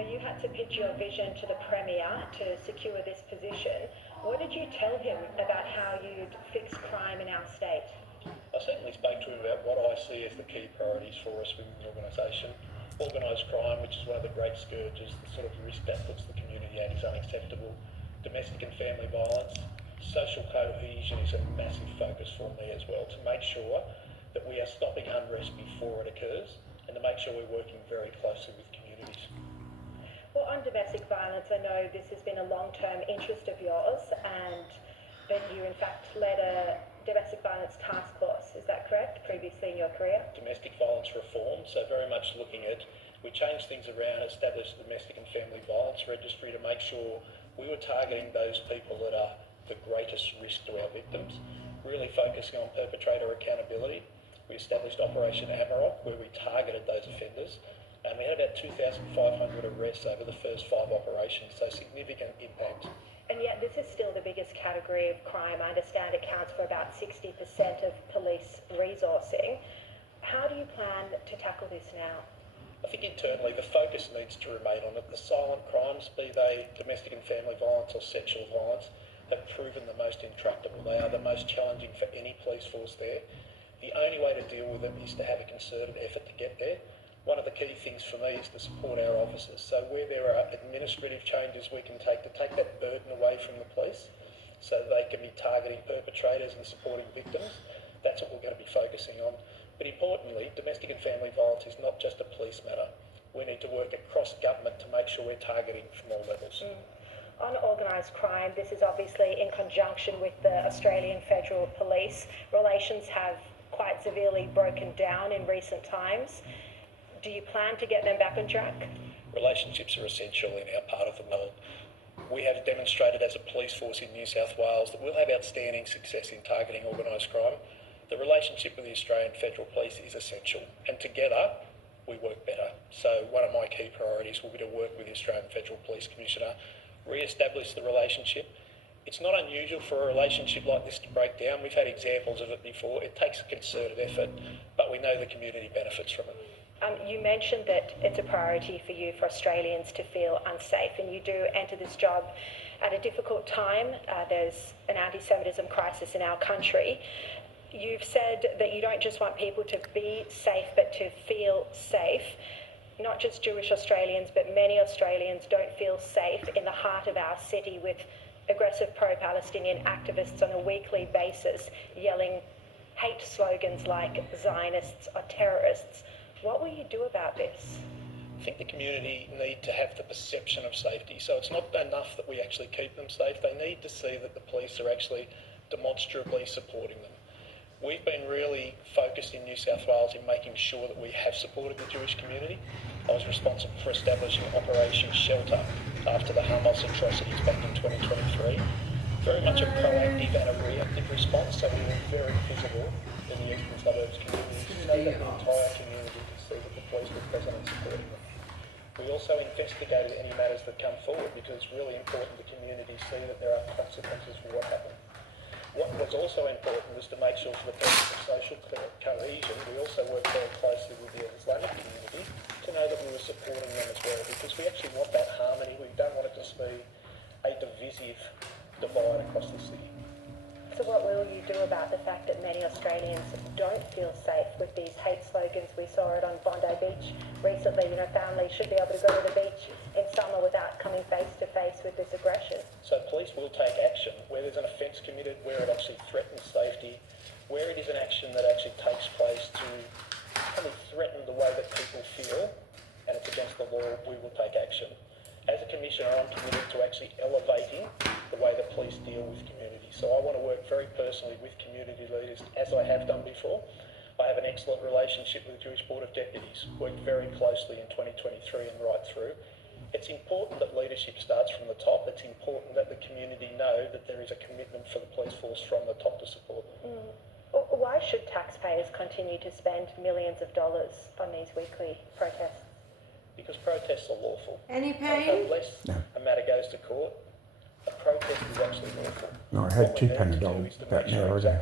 Now, you had to pitch your vision to the Premier to secure this position. What did you tell him about how you'd fix crime in our state? I certainly spoke to him about what I see as the key priorities for us within the organisation. Organised crime, which is one of the great scourges, the sort of risk that puts the community at, is unacceptable. Domestic and family violence. Social cohesion is a massive focus for me as well, to make sure that we are stopping unrest before it occurs and to make sure we're working very closely with communities. Well, on domestic violence, I know this has been a long-term interest of yours, and that you in fact led a domestic violence task force, is that correct, previously in your career? Domestic violence reform, so very much looking at, we changed things around, established the domestic and family violence registry to make sure we were targeting those people that are the greatest risk to our victims, really focusing on perpetrator accountability. We established Operation Amarok, where we targeted those offenders, and we had about 2,500 arrests over the first 5 operations, so significant impact. And yet this is still the biggest category of crime. I understand it counts for about 60% of police resourcing. How do you plan to tackle this now? I think internally the focus needs to remain on it. The silent crimes, be they domestic and family violence or sexual violence, have proven the most intractable. They are the most challenging for any police force there. The only way to deal with them is to have a concerted effort to get there. One of the key things for me is to support our officers. So where there are administrative changes we can take to take that burden away from the police so that they can be targeting perpetrators and supporting victims, that's what we're going to be focusing on. But importantly, domestic and family violence is not just a police matter. We need to work across government to make sure we're targeting from all levels. On organised crime, this is obviously in conjunction with the Australian Federal Police. Relations have quite severely broken down in recent times. Do you plan to get them back on track? Relationships are essential in our part of the world. We have demonstrated as a police force in New South Wales that we'll have outstanding success in targeting organised crime. The relationship with the Australian Federal Police is essential, and together we work better. So one of my key priorities will be to work with the Australian Federal Police Commissioner, re-establish the relationship. It's not unusual for a relationship like this to break down. We've had examples of it before. It takes a concerted effort, but we know the community benefits from it. You mentioned that it's a priority for you for Australians to feel unsafe, and you do enter this job at a difficult time. There's an anti-Semitism crisis in our country. You've said that you don't just want people to be safe, but to feel safe. Not just Jewish Australians, but many Australians don't feel safe in the heart of our city with aggressive pro-Palestinian activists on a weekly basis yelling hate slogans like Zionists are terrorists. What will you do about this? I think the community need to have the perception of safety. So it's not enough that we actually keep them safe. They need to see that the police are actually demonstrably supporting them. We've been really focused in New South Wales in making sure that we have supported the Jewish community. I was responsible for establishing Operation Shelter after the Hamas atrocities back in 2023. Very much a proactive and a reactive response, so we were very visible in the eastern suburbs communities so that the entire community could see that the police were present and supporting them. We also investigated any matters that come forward because it's really important the community see that there are consequences for what happened. What was also important was to make sure for the purpose of social cohesion, we also worked very closely with the Islamic community to know that we were supporting them as well, because we actually want that harmony. We don't want it to be a divisive divide across the city. So what will you do about the fact that many Australians don't feel safe with these hate slogans? We saw it on Bondi Beach recently. Families should be able to go to the beach in summer without coming face to face with this aggression. So police will take action where there's an offence committed, where it actually threatens safety, where it is an action that actually takes place to probably threaten the way that people feel and it's against the law. We will take action. As a Commissioner, I'm committed to actually elevating the way that police deal with community. So I want to work very personally with community leaders, as I have done before. I have an excellent relationship with the Jewish Board of Deputies, worked very closely in 2023 and right through. It's important that leadership starts from the top. It's important that the community know that there is a commitment for the police force from the top to support them. Why should taxpayers continue to spend millions of dollars on these weekly protests? Because protests are lawful. Any pain? Unless a matter goes to court, a protest is actually lawful. No, I had 2 Panadol about an hour ago.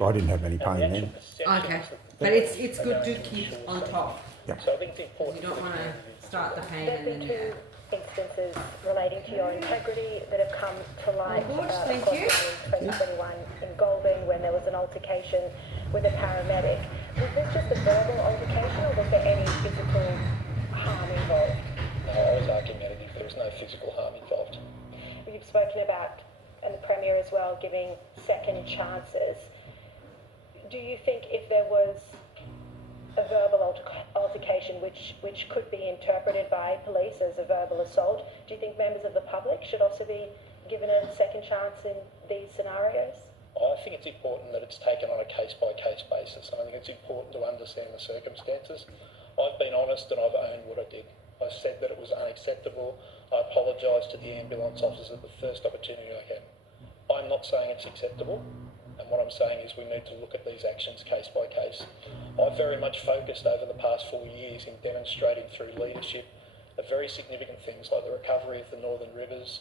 I didn't have any pain then. Okay, but it's good to keep on top. Yep. So I think it's important. You don't want to start the pain There and have then been two instances relating to your integrity that have come to light, Good, of thank course, you. one in 2021 in Goulburn when there was an altercation with a paramedic. Was this just a verbal altercation or was there any physical harm involved? No, I was argumentative. There was no physical harm involved. You've spoken about, and the Premier as well, giving second chances. Do you think if there was a verbal altercation which could be interpreted by police as a verbal assault, do you think members of the public should also be given a second chance in these scenarios? I think it's important that it's taken on a case-by-case basis. I think it's important to understand the circumstances. I've been honest and I've owned what I did. I said that it was unacceptable. I apologised to the ambulance officers at the first opportunity I had. I'm not saying it's acceptable, and what I'm saying is we need to look at these actions case by case. I've very much focused over the past 4 years in demonstrating through leadership of very significant things like the recovery of the Northern Rivers,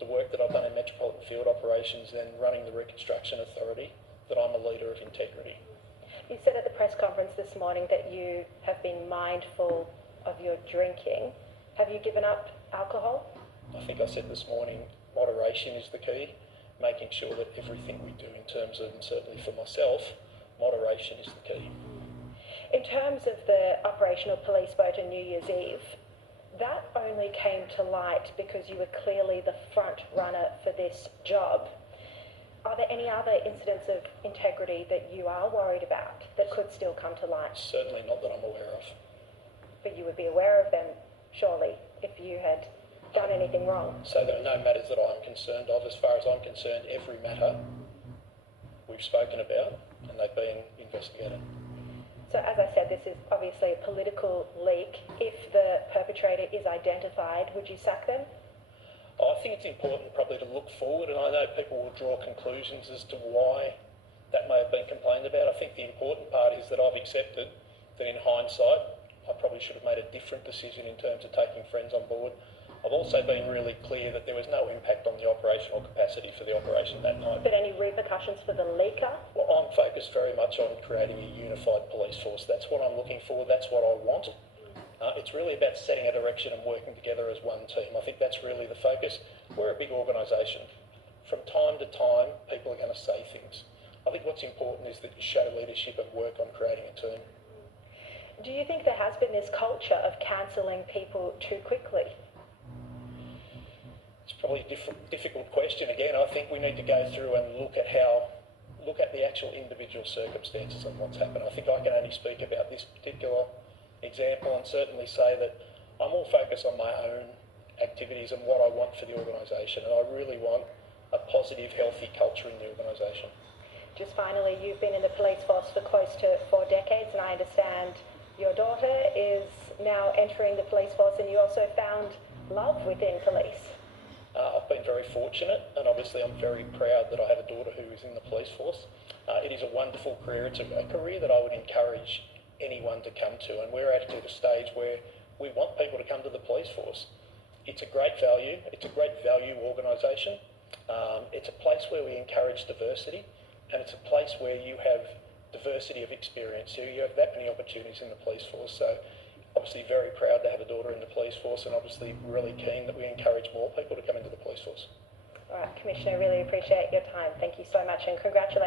the work that I've done in Metropolitan Field Operations, and running the Reconstruction Authority, that I'm a leader of integrity. You said at the press conference this morning that you have been mindful of your drinking. Have you given up alcohol? I think I said this morning, moderation is the key, making sure that everything we do in terms of, and certainly for myself, moderation is the key. In terms of the operational police boat on New Year's Eve, that only came to light because you were clearly the front runner for this job. Are there any other incidents of integrity that you are worried about that could still come to light? Certainly not that I'm aware of. But you would be aware of them, surely, if you had done anything wrong. So there are no matters that I'm concerned of. As far as I'm concerned, every matter we've spoken about and they've been investigated. So as I said, this is obviously a political leak. If the perpetrator is identified, would you sack them? I think it's important probably to look forward, and I know people will draw conclusions as to why that may have been complained about. I think the important part is that I've accepted that in hindsight, I probably should have made a different decision in terms of taking friends on board. I've also been really clear that there was no impact on the operational capacity for the operation that night. But any repercussions for the leaker? Well, I'm focused very much on creating a unified police force. That's what I'm looking for. That's what I want. It's really about setting a direction and working together as one team. I think that's really the focus. We're a big organisation. From time to time, people are going to say things. I think what's important is that you show leadership and work on creating a team. Do you think there has been this culture of cancelling people too quickly? It's probably a difficult question. Again, I think we need to go through and look at the actual individual circumstances and what's happened. I think I can only speak about this particular example and certainly say that I'm all focused on my own activities and what I want for the organisation, and I really want a positive, healthy culture in the organisation. Just finally, you've been in the police force for close to 4 decades, and I understand your daughter is now entering the police force, and you also found love within police. I've been very fortunate, and obviously I'm very proud that I have a daughter who is in the police force. It is a wonderful career. It's a career that I would encourage anyone to come to, and we're at a stage where we want people to come to the police force. It's a great value. It's a great value organisation. It's a place where we encourage diversity, and it's a place where you have diversity of experience. So you have that many opportunities in the police force. So obviously very proud to have a daughter in the police force, and obviously really keen that we encourage more people to come into the police force. All right, Commissioner, really appreciate your time. Thank you so much, and congratulations.